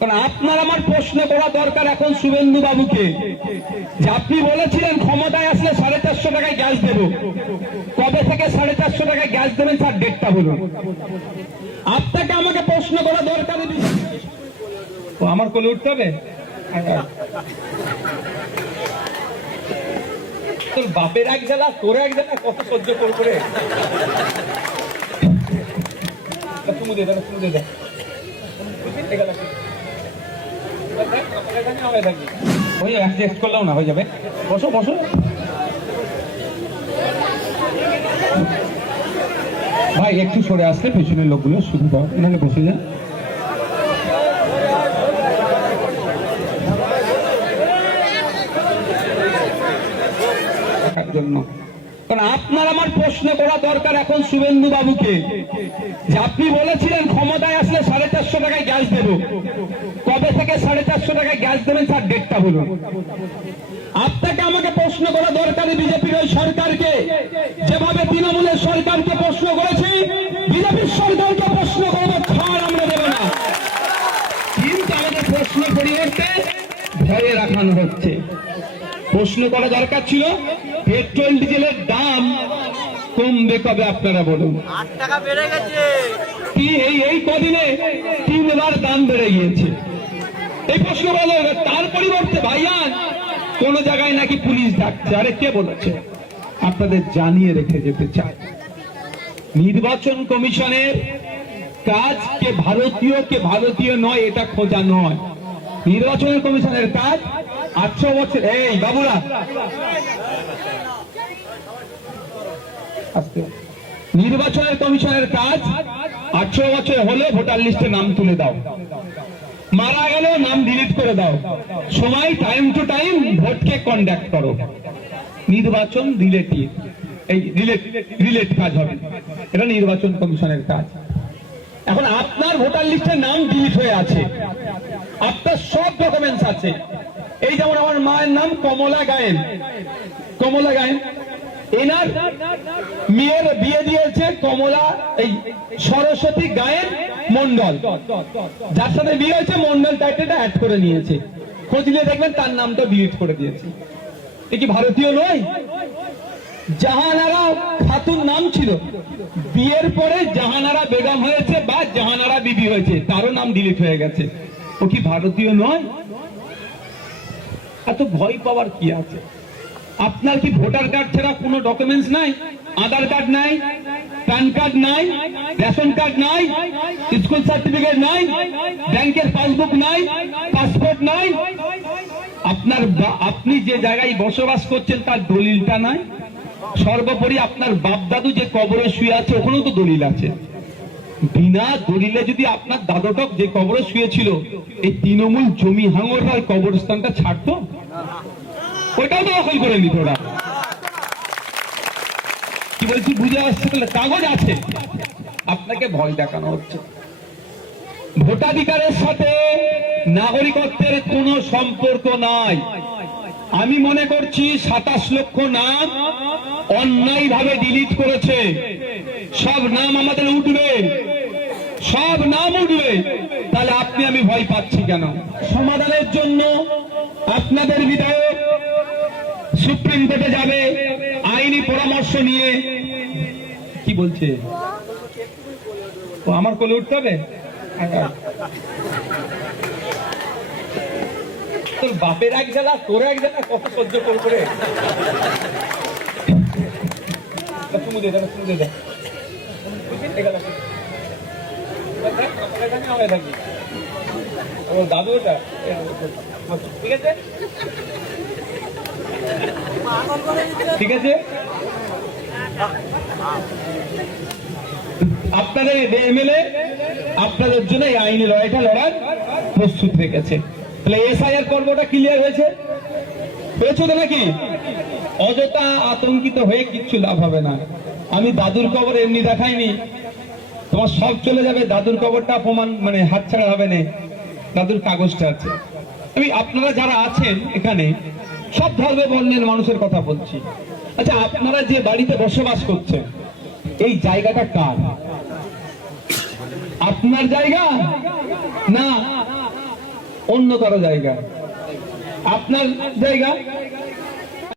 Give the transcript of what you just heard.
কারণ আপনার আমার প্রশ্ন করা দরকার এখন শুভেন্দু বাবুকে, যে আপনি বলেছিলেন ক্ষমতায় আসলে 450 টাকায় গ্যাস দেব। কবে থেকে 450 টাকায় গ্যাস দেবেন স্যার, ডেটটা বলুন। আপনাকে আমাকে প্রশ্ন করা দরকার। আমার কোলে উঠতে হবে? তোর বাপের এক জ্বালা, তোর এক জ্বালা, কত সহ্য করে। তুমি দে, তুমি দে। ওই অ্যাডজাস্ট করলাম না, হয়ে যাবে। বসো বসো। ভাই একটু সরে আসলে পেছনের লোকগুলো সুবিধা, এখানে বসে যান। জন্য কারণ আপনার আমার প্রশ্ন করা দরকার এখন শুভেন্দু বাবুকে, যে আপনি বলেছিলেন ক্ষমতায় আসলে 450 টাকায় গ্যাস দেব। কবে থেকে 450 টাকায় গ্যাস দেবেন স্যার, ডেটটা বলুন। আপনাকে আমাকে প্রশ্ন করা দরকার বিজেপির ওই সরকারকে, যেভাবে তৃণমূলের সরকারকে প্রশ্ন করেছি, বিজেপির সরকারকে প্রশ্ন করবো, ছাড় আমরা দেব না। কিন্তু আমাদের প্রশ্ন পরিবর্তে ভয়ে রাখানো হচ্ছে। প্রশ্ন করা দরকার ছিল পেট্রোল ডিজেলের দাম কমবে কবে, আপনারা বলুন। 8 টাকা বেড়ে গেছে। কি এই কদিনে 3বার দাম বেড়ে গিয়েছে, এই প্রশ্ন করা দরকার। তার পরিবর্তে ভাইয়ান কোন জায়গায় নাকি পুলিশ ডাকছে। আরে কে বলেছে? আপনাদের জানিয়ে রেখে যেতে চাই, নির্বাচন কমিশনের কাজ কে ভারতীয় নয় এটা খোঁজা নয়। নির্বাচন কমিশনের কাজ 800 বছর, এই বাবুরা নির্বাচনের কমিশনের কাজ 800 বছর হলে ভোটার লিস্টে নাম তুলে দাও, মারা গেল নাম ডিলিট করে দাও, সময় টাইম টু টাইম ভোটকে কন্ডাক্ট করো। নির্বাচন রিলেট কাজ হবে, এটা নির্বাচন কমিশনের কাজ। এখন আপনার ভোটার লিস্টের নাম ডিলিট হয়ে আছে, আপনার সব ডকুমেন্টস আছে। এই যেমন আমার মায়ের নাম কমলা গায়েন, এনার মেয়ের বিয়ে দিয়েছে কমলা এই সরস্বতী গায়েন মন্ডল, যার সাথে বিয়ে হয়েছে মন্ডল টাইটেলটা অ্যাড করে নিয়েছে। খোঁজ নিয়ে দেখবেন তার নামটা ডিলিট করে দিয়েছে। এ কি ভারতীয় নয়? জাহানারা খাতুন নাম ছিল, বিয়ের পরে জাহানারা বেগম হয়েছে বা জাহানারা বিবি হয়েছে, তারও নাম ডিলিট হয়ে গেছে। ও কি ভারতীয় নয়? এত ভয় পাওয়ার কি আছে? আপনার কি ভোটার কার্ড ছাড়া কোনো ডকুমেন্টস নাই? আধার কার্ড নাই, প্যান কার্ড নাই, রেশন কার্ড নাই, স্কুল সার্টিফিকেট নাই, ব্যাংকের পাসবুক নাই, পাসপোর্ট নাই, আপনি যে জায়গায় বসবাস করছেন তার দলিলটা নাই, সর্বোপরি আপনার বাপ দাদু যে কবরে শুয়ে আছে ওখানেও তো দলিল আছে। বিনা দলিলে যদি আপনার দাদুটক যে কবরে শুয়েছিল এই তৃণমূল জমি হাঙররা কবরস্থানটা ছাড়তো? ওইটাও তো দখল করে নিত ওরা। কি বলছি বুঝে আসছে? কাগজ আছে, আপনাকে ভয় দেখানো হচ্ছে। ভোটাধিকারের সাথে নাগরিকত্বের কোনো সম্পর্ক নাই। আমি মনে করছি 27 লক্ষ নাম অন্যায় ভাবে ডিলিট করেছে। সব নাম আমাদের উঠবে, সব নাম উঠবে, তাহলে আপনি আমি ভয় পাচ্ছি কেন? সমাধানের জন্য আপনাদের বিধায়ক সুপ্রিম কোর্টে যাবে আইনি পরামর্শ নিয়ে। কি বলছে? আমার কোলে উঠতে হবে? তোর বাপের এক জ্বালা, তোর এক জ্বালা, কত সহ্য করে। তুমি দে। দাদু ওটা ঠিক আছে, ঠিক আছে। আপনাদের এমএলএ আপনাদের জন্য এই আইনি লড়াইটা লড়ার প্রস্তুত রেখেছে। তাহলে এসআইআর পর্বটা ক্লিয়ার হয়েছে তো নাকি? অযথা আতঙ্কিত হয়ে কিচ্ছু লাভ হবে না। আমি দাদুর কবর এমনি দেখাইনি, তোমার সব চলে যাবে। দাদুর কবরটা অপমান মানে হাতছাড়া হবে না, দাদুর কাগজটা আছে। আমি আপনারা যারা আছেন এখানে সব ধর্মে বর্ণের মানুষের কথা বলছি। আচ্ছা, আপনারা যে বাড়িতে বসবাস করছেন এই জায়গাটা কার? আপনার জায়গা না, অন্য কারো জায়গা, আপনার জায়গা